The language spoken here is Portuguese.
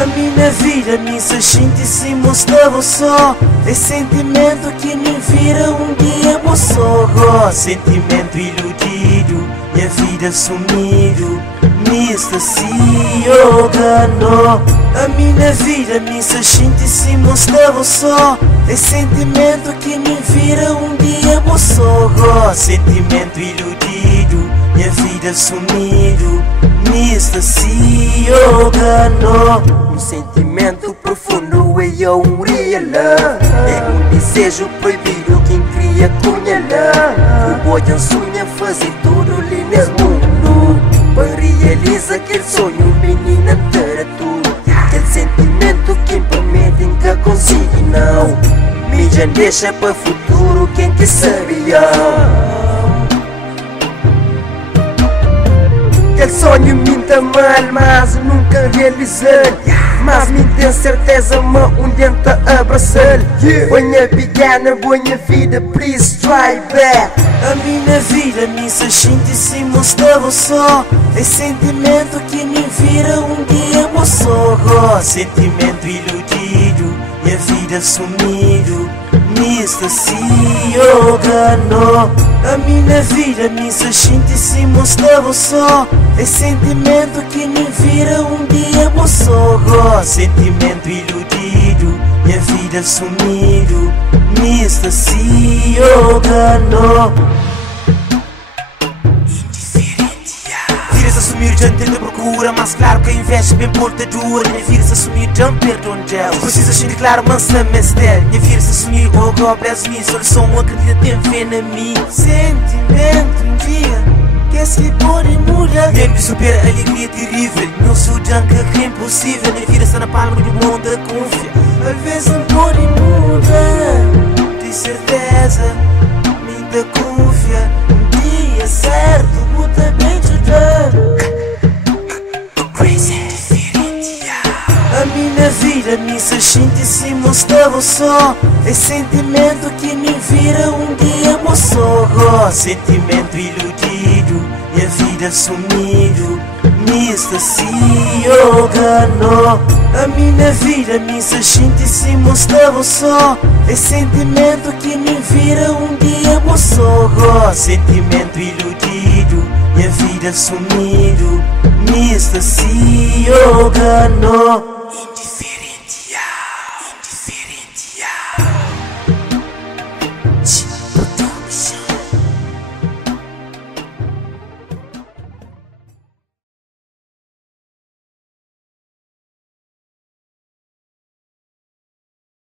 A minha vida me sente se mostrava só. É sentimento que me vira um dia moço. Sentimento iludido, minha vida sumido, me estacionou. A minha vida me sente se mostrava só. É sentimento que me vira um dia moço. Sentimento iludido, minha vida sumido, me estacionou. Um sentimento profundo e um real. É um desejo proibido quem cria cunha. O boi sonha fazer tudo ali nesse mundo para realizar aquele sonho, menina inteira tudo. Aquele sentimento que promete nunca consigo não. Me já deixa para futuro quem que sabia. Aquele sonho me tá mal, mas nunca realizei. Mas me tem certeza, um dia tá abraçar. Bonha pequena, bonha vida, please try back. A minha vida me sente se mostrava só. É sentimento que me vira um dia moço. Sentimento iludido, minha vida sumido, me estacionou. A minha vida me sente se mostrava só. É sentimento que me vira um dia moço. Sentimento iludido, minha vida sumido, me estacionou. Vira-se assumir diante da procura, mas claro que a inveja bem portadora. Minha vira-se assumir não perdão dela. Precisa ser claro, mansa mestre. Minha vira-se assumir o golpe é minha solução. Acredita, tem fé na mim. Sentimento um dia que se pode mudar. Mesmo que supera a alegria terrível, meu sudão que é impossível. Minha vira-se na palma do mundo da confia. Às vezes não pode mudar, tem certeza, me dá confia. Um dia certo, muda bem te dar. A minha vida me sente se mostrava só. É sentimento que me vira um dia moço. Sentimento iludido, minha vida sumido, me estacionou. A minha vida me sente se mostrava só. É sentimento que me vira um dia moço. Sentimento iludido, minha vida sumido, me estacionou.